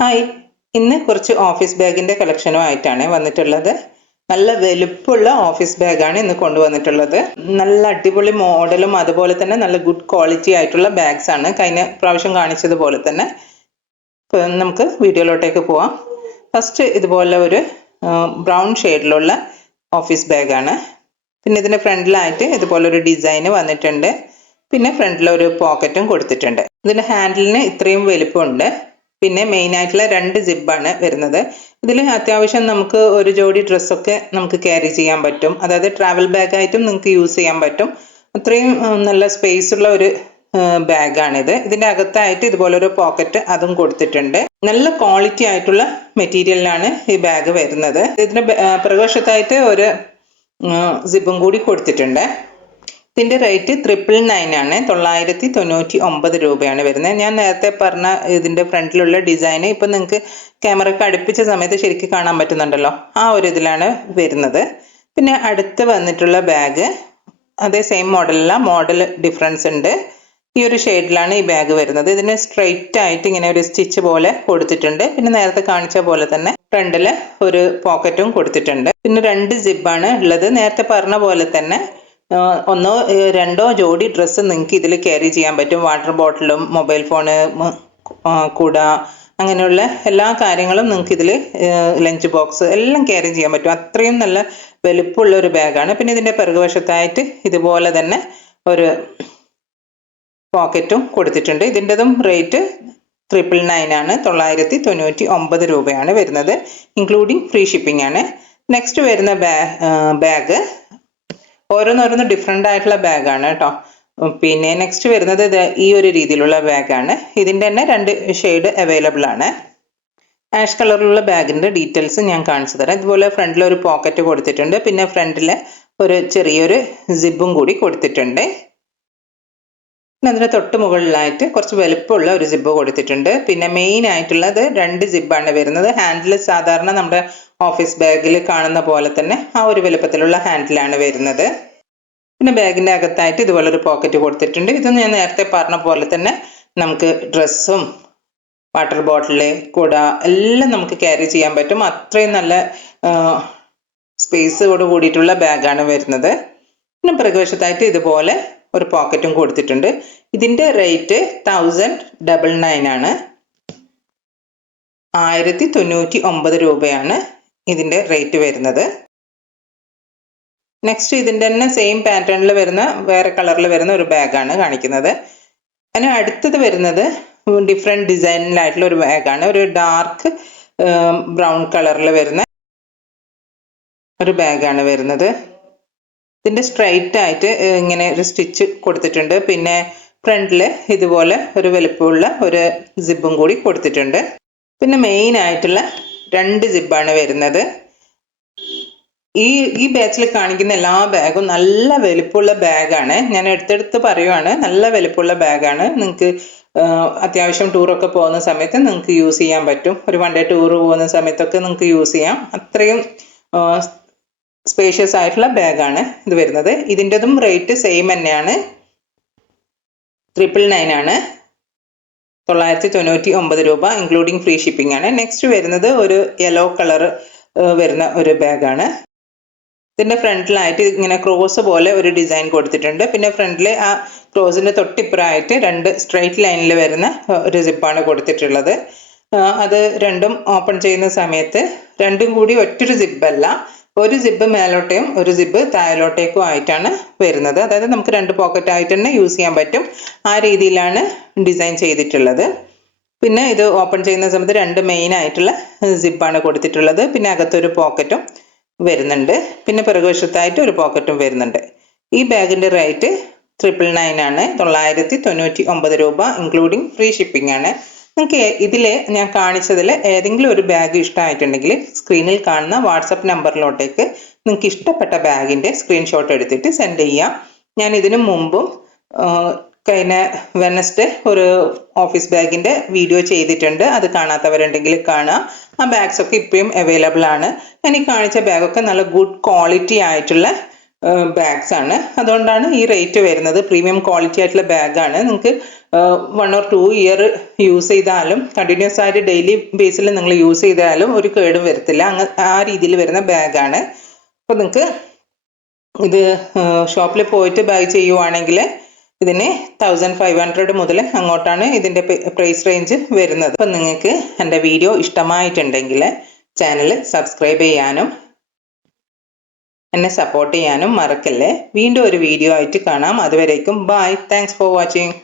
Hi, ഇന്ന് കുറച്ച് office ബാഗിന്റെ കളക്ഷനുമായിട്ടാണ് വന്നിട്ടുള്ളത്. നല്ല വലുപ്പമുള്ള ഓഫീസ് ബാഗാണ് ഇന്ന് കൊണ്ടുവന്നിട്ടുള്ളത്. നല്ല അടിപൊളി മോഡലും അതുപോലെ തന്നെ നല്ല ഗുഡ് ക്വാളിറ്റി ആയിട്ടുള്ള ബാഗ്സ് ആണ്. കഴിഞ്ഞ പ്രാവശ്യം കാണിച്ചതുപോലെ തന്നെ. ഇപ്പം നമുക്ക് വീഡിയോയിലോട്ടേക്ക് പോവാം. ഫസ്റ്റ് ഇതുപോലെ ഒരു ബ്രൗൺ ഷെയ്ഡിലുള്ള ഓഫീസ് ബാഗാണ്. പിന്നെ ഇതിന്റെ ഫ്രണ്ടിലായിട്ട് ഇതുപോലെ ഒരു ഡിസൈൻ വന്നിട്ടുണ്ട്. പിന്നെ ഫ്രണ്ടിൽ ഒരു പോക്കറ്റും കൊടുത്തിട്ടുണ്ട്. ഇതിന്റെ ഹാൻഡിലിന് ഇത്രയും വലുപ്പമുണ്ട്. പിന്നെ മെയിൻ ആയിട്ടുള്ള 2 ജിബാണ് വരുന്നത്. ഇതിൽ അത്യാവശ്യം നമുക്ക് ഒരു ജോഡി ഡ്രസ്സൊക്കെ നമുക്ക് ക്യാരി ചെയ്യാൻ പറ്റും. അതായത് ട്രാവൽ ബാഗായിട്ടും നിങ്ങൾക്ക് യൂസ് ചെയ്യാൻ പറ്റും. അത്രയും നല്ല സ്പേസ് ഉള്ള ഒരു ബാഗാണിത്. ഇതിന്റെ അകത്തായിട്ട് ഇതുപോലെ ഒരു പോക്കറ്റ് അതും കൊടുത്തിട്ടുണ്ട്. നല്ല ക്വാളിറ്റി ആയിട്ടുള്ള മെറ്റീരിയലിലാണ് ഈ ബാഗ് വരുന്നത്. ഇതിന്റെ പിറകുവശത്തായിട്ട് ഒരു സിബും കൂടി കൊടുത്തിട്ടുണ്ട്. ഇതിന്റെ റേറ്റ് 999 ആണ്. 999 രൂപയാണ് വരുന്നത്. ഞാൻ നേരത്തെ പറഞ്ഞ ഇതിന്റെ ഫ്രണ്ടിലുള്ള ഡിസൈൻ ഇപ്പൊ നിങ്ങൾക്ക് ക്യാമറക്ക് അടുപ്പിച്ച സമയത്ത് ശരിക്കും കാണാൻ പറ്റുന്നുണ്ടല്ലോ, ആ ഒരു ഇതിലാണ് വരുന്നത്. പിന്നെ അടുത്ത് വന്നിട്ടുള്ള ബാഗ് അതേ സെയിം മോഡലല്ല, മോഡൽ ഡിഫറൻസ് ഉണ്ട്. ഈ ഒരു ഷെയ്ഡിലാണ് ഈ ബാഗ് വരുന്നത്. ഇതിന് സ്ട്രെയിറ്റ് ആയിട്ട് ഇങ്ങനെ ഒരു സ്റ്റിച്ച് പോലെ കൊടുത്തിട്ടുണ്ട്. പിന്നെ നേരത്തെ കാണിച്ച പോലെ തന്നെ ഫ്രണ്ടില് ഒരു പോക്കറ്റും കൊടുത്തിട്ടുണ്ട്. പിന്നെ 2 ജിബാണ് ഉള്ളത്. നേരത്തെ പറഞ്ഞ പോലെ തന്നെ ഒന്നോ രണ്ടോ ജോഡി ഡ്രസ്സ് നിങ്ങൾക്ക് ഇതിൽ ക്യാരി ചെയ്യാൻ പറ്റും. വാട്ടർ ബോട്ടിലും മൊബൈൽ ഫോണ്, കുട, അങ്ങനെയുള്ള എല്ലാ കാര്യങ്ങളും നിങ്ങൾക്ക് ഇതിൽ, ലഞ്ച് ബോക്സ് എല്ലാം ക്യാരി ചെയ്യാൻ പറ്റും. അത്രയും നല്ല വലുപ്പമുള്ള ഒരു ബാഗാണ്. പിന്നെ ഇതിന്റെ പിറകുവശത്തായിട്ട് ഇതുപോലെ തന്നെ ഒരു പോക്കറ്റും കൊടുത്തിട്ടുണ്ട്. ഇതിൻ്റെതും റേറ്റ് 999 ആണ്. 999 രൂപയാണ് വരുന്നത്, ഇൻക്ലൂഡിങ് ഫ്രീ ഷിപ്പിംഗ് ആണ്. നെക്സ്റ്റ് വരുന്ന ബാഗ് ഓരോന്നോരോന്ന് ഡിഫറെൻ്റ് ആയിട്ടുള്ള ബാഗാണ് കേട്ടോ. പിന്നെ നെക്സ്റ്റ് വരുന്നത് ഈ ഒരു രീതിയിലുള്ള ബാഗാണ്. ഇതിൻ്റെ തന്നെ 2 ഷെയ്ഡ് അവൈലബിൾ ആണ്. ആഷ് കളറിലുള്ള ബാഗിൻ്റെ ഡീറ്റെയിൽസ് ഞാൻ കാണിച്ചു തരാം. ഇതുപോലെ ഫ്രണ്ടിൽ ഒരു പോക്കറ്റ് കൊടുത്തിട്ടുണ്ട്. പിന്നെ ഫ്രണ്ടിൽ ഒരു ചെറിയൊരു സിബും കൂടി കൊടുത്തിട്ടുണ്ട്. പിന്നെ അതിന് തൊട്ട് മുകളിലായിട്ട് കുറച്ച് വലുപ്പമുള്ള ഒരു സിബ് കൊടുത്തിട്ടുണ്ട്. പിന്നെ മെയിൻ ആയിട്ടുള്ളത് 2 ജിബാണ് വരുന്നത്. ഹാൻഡിൽ സാധാരണ നമ്മുടെ ഓഫീസ് ബാഗിൽ കാണുന്ന പോലെ തന്നെ ആ ഒരു വലുപ്പത്തിലുള്ള ഹാൻഡിലാണ് വരുന്നത്. പിന്നെ ബാഗിന്റെ അകത്തായിട്ട് ഇതുപോലെ ഒരു പോക്കറ്റ് കൊടുത്തിട്ടുണ്ട്. ഇത് ഞാൻ നേരത്തെ പറഞ്ഞ പോലെ തന്നെ നമുക്ക് ഡ്രസ്സും വാട്ടർ ബോട്ടില്, കുട എല്ലാം നമുക്ക് ക്യാരി ചെയ്യാൻ പറ്റും. അത്രയും നല്ല സ്പേസോട് കൂടിയിട്ടുള്ള ബാഗാണ് വരുന്നത്. പിന്നെ പിറകുവശത്തായിട്ട് ഇതുപോലെ ഒരു പോക്കറ്റും കൊടുത്തിട്ടുണ്ട്. ഇതിന്റെ റേറ്റ് 1099 ആണ്. 1099 രൂപയാണ് ഇതിന്റെ റേറ്റ് വരുന്നത്. നെക്സ്റ്റ് ഇതിന്റെ തന്നെ സെയിം പാറ്റേണിൽ വരുന്ന വേറെ കളറിൽ വരുന്ന ഒരു ബാഗാണ് കാണിക്കുന്നത്. അതിന് അടുത്തത് വരുന്നത് ഡിഫറെന്റ് ഡിസൈനിലായിട്ടുള്ള ഒരു ബാഗാണ്. ഒരു ഡാർക്ക് ബ്രൗൺ കളറിൽ വരുന്ന ഒരു ബാഗാണ് വരുന്നത്. ഇതിന്റെ സ്ട്രൈറ്റ് ആയിട്ട് ഇങ്ങനെ ഒരു സ്റ്റിച്ച് കൊടുത്തിട്ടുണ്ട്. പിന്നെ ഫ്രണ്ടില് ഇതുപോലെ ഒരു വലുപ്പമുള്ള ഒരു സിബും കൂടി കൊടുത്തിട്ടുണ്ട്. പിന്നെ മെയിൻ ആയിട്ടുള്ള 2 ജിബാണ് വരുന്നത്. ഈ ബാച്ചിൽ കാണിക്കുന്ന എല്ലാ ബാഗും നല്ല വലുപ്പമുള്ള ബാഗാണ്. ഞാൻ എടുത്തെടുത്ത് പറയുവാണ്, നല്ല വലുപ്പമുള്ള ബാഗാണ്. നിങ്ങൾക്ക് അത്യാവശ്യം ടൂറൊക്കെ പോകുന്ന സമയത്ത് നിങ്ങൾക്ക് യൂസ് ചെയ്യാൻ പറ്റും. ഒരു 1 ഡേ ടൂർ പോകുന്ന സമയത്തൊക്കെ നിങ്ങൾക്ക് യൂസ് ചെയ്യാം. അത്രയും സ്പേഷ്യസ് ആയിട്ടുള്ള ബാഗാണ് ഇത് വരുന്നത്. ഇതിൻ്റെതും റേറ്റ് സെയിം തന്നെയാണ്, 999 ആണ്. 999 രൂപ ഇൻക്ലൂഡിങ് ഫ്രീ ഷിപ്പിംഗ് ആണ്. നെക്സ്റ്റ് വരുന്നത് ഒരു യെല്ലോ കളർ വരുന്ന ഒരു ബാഗാണ്. ഇതിന്റെ ഫ്രണ്ടിലായിട്ട് ഇങ്ങനെ ക്രോസ് പോലെ ഒരു ഡിസൈൻ കൊടുത്തിട്ടുണ്ട്. പിന്നെ ഫ്രണ്ടിൽ ആ ക്രോസിന്റെ തൊട്ടിപ്പുറമായിട്ട് 2 സ്ട്രൈറ്റ് ലൈനിൽ വരുന്ന ഒരു സിപ്പാണ് കൊടുത്തിട്ടുള്ളത്. അത് രണ്ടും ഓപ്പൺ ചെയ്യുന്ന സമയത്ത് രണ്ടും കൂടി ഒറ്റൊരു സിബല്ല, ഒരു സിബ് മേലോട്ടേയും ഒരു സിബ് താഴോട്ടേക്കും ആയിട്ടാണ് വരുന്നത്. അതായത് നമുക്ക് 2 പോക്കറ്റ് ആയിട്ട് തന്നെ യൂസ് ചെയ്യാൻ പറ്റും. ആ രീതിയിലാണ് ഡിസൈൻ ചെയ്തിട്ടുള്ളത്. പിന്നെ ഇത് ഓപ്പൺ ചെയ്യുന്ന സമയത്ത് 2 മെയിൻ ആയിട്ടുള്ള സിബാണ് കൊടുത്തിട്ടുള്ളത്. പിന്നെ അകത്തൊരു പോക്കറ്റും വരുന്നുണ്ട്. പിന്നെ പിറകുവശത്തായിട്ട് ഒരു പോക്കറ്റും വരുന്നുണ്ട്. ഈ ബാഗിന്റെ റേറ്റ് 999 ആണ്. 999 രൂപ ഇൻക്ലൂഡിങ് ഫ്രീ ഷിപ്പിംഗ് ആണ്. നിങ്ങൾക്ക് ഇതില് ഞാൻ കാണിച്ചതിൽ ഏതെങ്കിലും ഒരു ബാഗ് ഇഷ്ടമായിട്ടുണ്ടെങ്കിൽ സ്ക്രീനിൽ കാണുന്ന വാട്സപ്പ് നമ്പറിലോട്ടേക്ക് നിങ്ങൾക്ക് ഇഷ്ടപ്പെട്ട ബാഗിന്റെ സ്ക്രീൻഷോട്ട് എടുത്തിട്ട് സെൻഡ് ചെയ്യാം. ഞാൻ ഇതിനു മുമ്പും കഴിഞ്ഞ വെനസ്ഡേ ഒരു ഓഫീസ് ബാഗിന്റെ വീഡിയോ ചെയ്തിട്ടുണ്ട്. അത് കാണാത്തവരുണ്ടെങ്കിൽ കാണാം. ആ ബാഗ്സ് ഒക്കെ ഇപ്പോഴും അവൈലബിൾ ആണ്. ഞാൻ ഈ കാണിച്ച ബാഗൊക്കെ നല്ല ഗുഡ് ക്വാളിറ്റി ആയിട്ടുള്ള ബാഗ്സ് ആണ്. അതുകൊണ്ടാണ് ഈ റേറ്റ് വരുന്നത്. പ്രീമിയം ക്വാളിറ്റി ആയിട്ടുള്ള ബാഗാണ്. നിങ്ങൾക്ക് 1 or 2 ഇയർ യൂസ് ചെയ്താലും കണ്ടിന്യൂസ് ആയിട്ട് ഡെയിലി ബേസിൽ നിങ്ങൾ യൂസ് ചെയ്താലും ഒരു കേടും വരത്തില്ല. ആ രീതിയിൽ വരുന്ന ബാഗാണ്. അപ്പോൾ നിങ്ങൾക്ക് ഇത് ഷോപ്പിൽ പോയിട്ട് ബൈ ചെയ്യുവാണെങ്കിൽ ഇതിന് 1500 മുതൽ അങ്ങോട്ടാണ് ഇതിൻ്റെ പ്രൈസ് റേഞ്ച് വരുന്നത്. അപ്പം നിങ്ങൾക്ക് എൻ്റെ വീഡിയോ ഇഷ്ടമായിട്ടുണ്ടെങ്കിൽ ചാനൽ സബ്സ്ക്രൈബ് ചെയ്യാനും എന്നെ സപ്പോർട്ട് ചെയ്യാനും മറക്കല്ലേ. വീണ്ടും ഒരു വീഡിയോ ആയിട്ട് കാണാം. അതുവരേക്കും ബൈ. Thanks for watching.